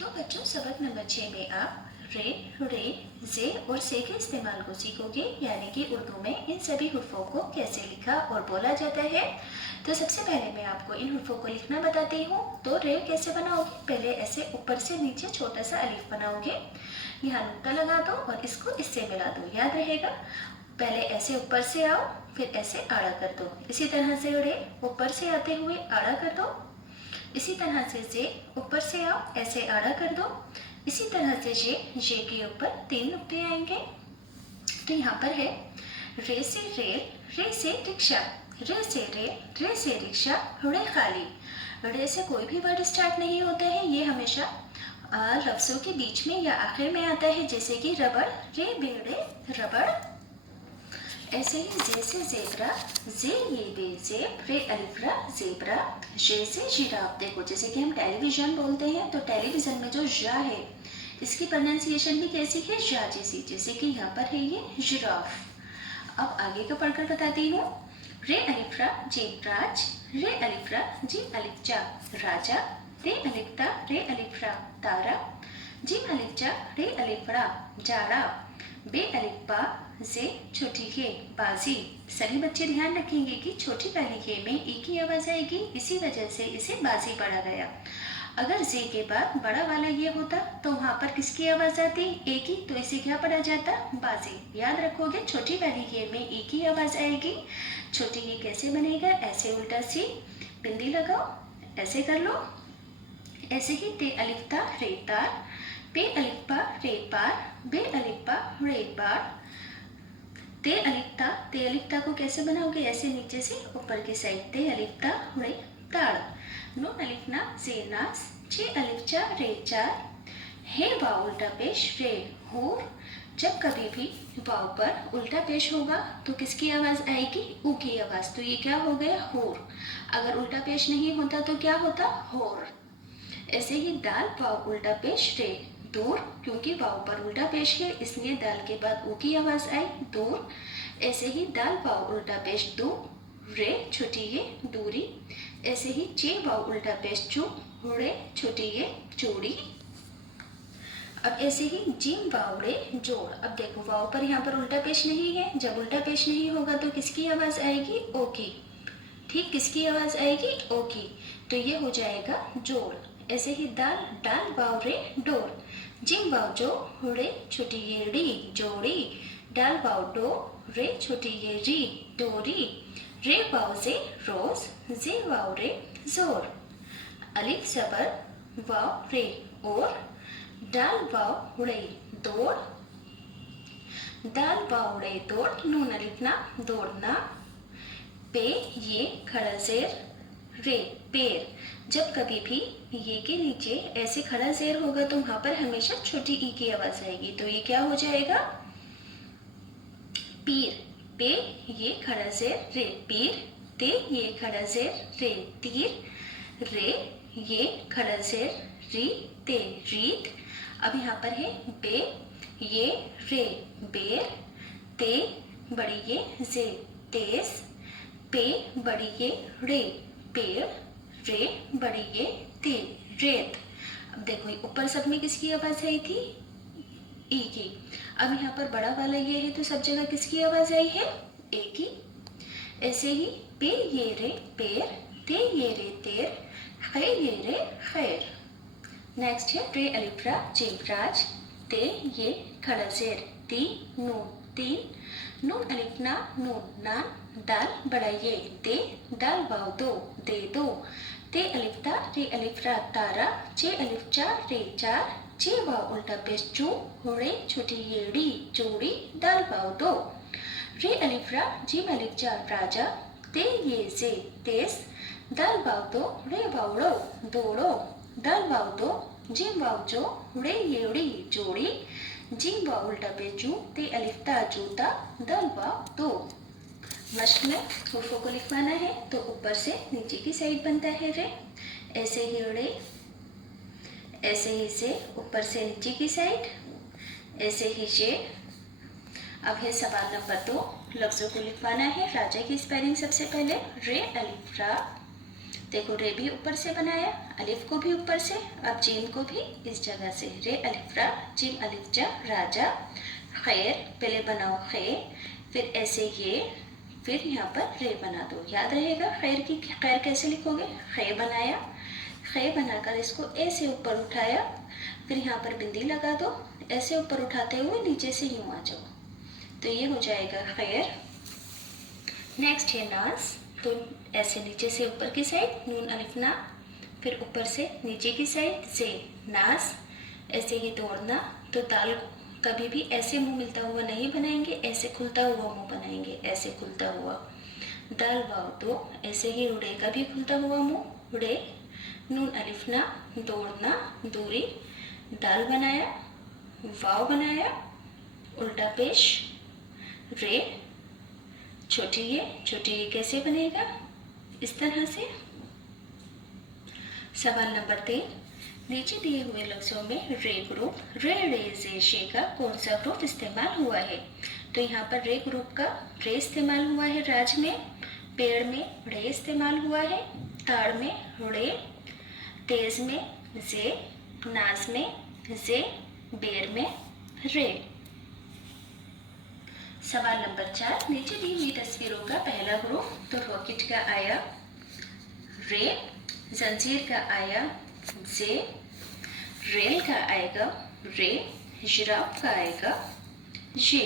तो बच्चों सबक नंबर 6 में आप रे, जे और से के इस्तेमाल को सीखोगे, यानी कि उर्दू में इन सभी हुर्फों को कैसे लिखा और बोला जाता है। तो सबसे पहले मैं आपको इन हुर्फों को लिखना बताती हूँ। तो रे कैसे बनाओगे, पहले ऐसे ऊपर से नीचे छोटा सा अलीफ बनाओगे, यहाँ नुक्ता लगा दो और इसको इससे मिला दो, याद रहेगा। पहले ऐसे ऊपर से आओ, फिर ऐसे आड़ा कर दो। इसी तरह से रे ऊपर से आते हुए आड़ा कर दो। इसी तरह से जे ऊपर से आओ, ऐसे आड़ा कर दो। इसी तरह से जे के ऊपर 3 नुक्ते आएंगे। तो यहाँ पर है रे से रेल, रे से रिक्शा, रे से रेल, रे से रिक्शा, रे खाली। रे से कोई भी वर्ड स्टार्ट नहीं होता है, ये हमेशा लफ्जों के बीच में या आखिर में आता है, जैसे कि रबड़, रे बेड़े रबड़। ऐसे ही जे से जेबरा, जे ये बेजेब, रे अलिफ्रा जेबरा, जे से जिराफ। देखो जैसे कि हम टेलीविजन बोलते हैं, तो टेलीविजन में जो जा है इसकी प्रोनाउंसिएशन भी कैसी है, जा जैसी, जैसे कि यहाँ पर है ये जिराफ। अब आगे का पढ़कर बताती हूँ। रे अलिफ्रा जेब राज, रे अलिफ्रा जी अलिफ्जा राजा, रे अलिफ्ता रे अलिफ्रा तारा, जी अलिफ्जा रे अलिफ्रा जाड़ा, बे अलिफ्बा जे छोटी के बाजी। सभी बच्चे ध्यान रखेंगे कि छोटी वाली के में ई की आवाज आएगी, इसी वजह से इसे बाजी पढ़ा गया। अगर जे के बाद बड़ा वाला ये होता तो वहाँ पर किसकी आवाज आती, ए की, तो इसे क्या पढ़ा जाता, बाजी। याद रखोगे, छोटी वाली के में ई की आवाज आएगी। छोटी ये कैसे बनेगा, ऐसे उल्टा सी बिंदी लगाओ, ऐसे कर लो। ऐसे ही ते अलिफ्ता रे तार, पे अलिफ्बा रे पार, बे अलिफ्बा रे बार। ते अलिफ्ता को कैसे बनाओगे, ऐसे नीचे से ऊपर की साइड, ते अलिफ्ता रे ताड़। नून अलिफना जे नास, चे अलिफ्चा रे चार, हे वाव उल्टा पेश रे हूर। जब कभी भी वाव पर उल्टा पेश होगा तो किसकी आवाज आएगी, ऊ की आवाज। तो ये क्या हो गया, होर। अगर उल्टा पेश नहीं होता तो क्या होता, होर। ऐसे ही दाल वाव उल्टा पेश रे दूर, क्योंकि वाव पर उल्टा पेश है इसलिए दाल के बाद ऊ की आवाज आई, दूर। ऐसे ही दाल वाव उल्टा पेश दू, रे छोटी ये दूरी। ऐसे ही चे वाव उल्टा पेश चू, रे छोटी ये चूड़ी। अब ऐसे ही जिम वाव रे जोड़। अब देखो वाव पर यहाँ पर उल्टा पेश नहीं है, जब उल्टा पेश नहीं होगा तो किसकी आवाज आएगी, ओ की। ठीक, किसकी आवाज आएगी, ओ की। तो ये हो जाएगा जोड़। ऐसे ही डाल वाव रे डोर, जिम वाव जो, रे छोटी ये री जोड़ी, डाल वाव डो, रे छोटी ये री डोरी, रे वाव जे रोज, जे वाव रे जोर। अलिफ सबर वाव रे और, डाल वाव रे दौड़, दाल वाव रे दौड़, नून अलिफना दौड़ना। पे ये खड़ा जेर रे पेर। जब कभी भी ये के नीचे ऐसे खड़ा जेर होगा तो वहां पर हमेशा छोटी ई की आवाज आएगी, तो ये क्या हो जाएगा, पीर। पे ये खड़ा जेर रे पीर, ते ये खड़ा जेर रे तीर, रे ये खड़ा जेर री ते रीत। अब यहाँ पर है बे ये रे बेर, ते बड़ी ये जे तेज, पे बड़ी ये रे पेड़, रे बड़ी ये ते रेत। अब देखो ऊपर सब में किसकी आवाज आई थी, ई की। अब यहाँ पर बड़ा वाला ये है तो सब जगह किसकी आवाज आई है, ए की। ऐसे ही पे ये रे पेड़, ते ये रे तेर, खैर ये रे खैर। नेक्स्ट है रे अलिफ्रा जेबराज, ते ये खड़ा जेर ती नून तीन, नून अलिफना नून नान, दाल बड़ा ये दे, दाल वाव दो दे दो, ते अलिफ्ता रे अलिफ्रा तारा, चे अलिफ्चा रे चार, चे वाव उल्टा पेश चू, रे छोटी ये डी चूड़ी, दाल वाव दो। रे अलिफ्रा जिम अलिफ्चा राजा, ते ये जे तेज, दाल वाव दो रे वावड़ो दौड़ो, दाल वाव दो जिम वाव जो, रे येड़ी जोड़ी, जिम वाव उल्टा पे जू, ते अलिफ्ता जूता, दाल वाव दो। मश्क में हुर्फों को लिखवाना है तो ऊपर से नीचे की साइड बनता है रे, ऐसे ही रे, ऐसे ही से ऊपर से नीचे की साइड, ऐसे ही जे। अब है सवाल नंबर 2, लफ्जों को लिखवाना है। राजा की स्पेलिंग सबसे पहले रे अलिफ रा, देखो रे भी ऊपर से बनाया, अलिफ को भी ऊपर से, अब जीम को भी इस जगह से, रे अलिफ रा, जीम अलिफ जा, राजा, खैर, पहले बनाओ खैर, फिर ऐसे ये, फिर यहाँ पर रे बना दो। याद रहेगा खैर की खैर कैसे लिखोगे, खै बनाया, खै बनाकर इसको ऐसे ऊपर उठाया, फिर यहाँ पर बिंदी लगा दो, ऐसे ऊपर उठाते हुए नीचे से यूँ आ जाओ, तो ये हो जाएगा खैर। नेक्स्ट है नाज, तो ऐसे नीचे से ऊपर की साइड नून अलिफ ना, फिर ऊपर से नीचे की साइड से नाज, ऐसे ही तोड़ना। तो दाल कभी भी ऐसे मुंह मिलता हुआ नहीं बनाएंगे, ऐसे खुलता हुआ मुंह बनाएंगे, ऐसे खुलता हुआ। दाल वाव तो ऐसे ही रुड़े का भी खुलता हुआ मुंह, रुड़े, नून अलिफ ना, तोड़ना, दूरी, दाल बनाया, वाव बनाया, उल्टा पेश, रे, छोटी ये कैसे बनेगा, इस तरह से। सवाल नंबर 3, नीचे दिए हुए लफ्जों में रे ग्रुप, रे रे जे शे का कौन सा ग्रुप इस्तेमाल हुआ है। तो यहाँ पर रे ग्रुप का रे इस्तेमाल हुआ है राज में, पेड़ में रे इस्तेमाल हुआ है, ताड़ में रे, तेज में जे, नाज में जे, बेर में रे। सवाल नंबर 4, नीचे दी हुई तस्वीरों का पहला ग्रुप, तो रॉकेट का आया रे, जंजीर का आया जे, रेल का आएगा रे, जिराफ का आएगा जे।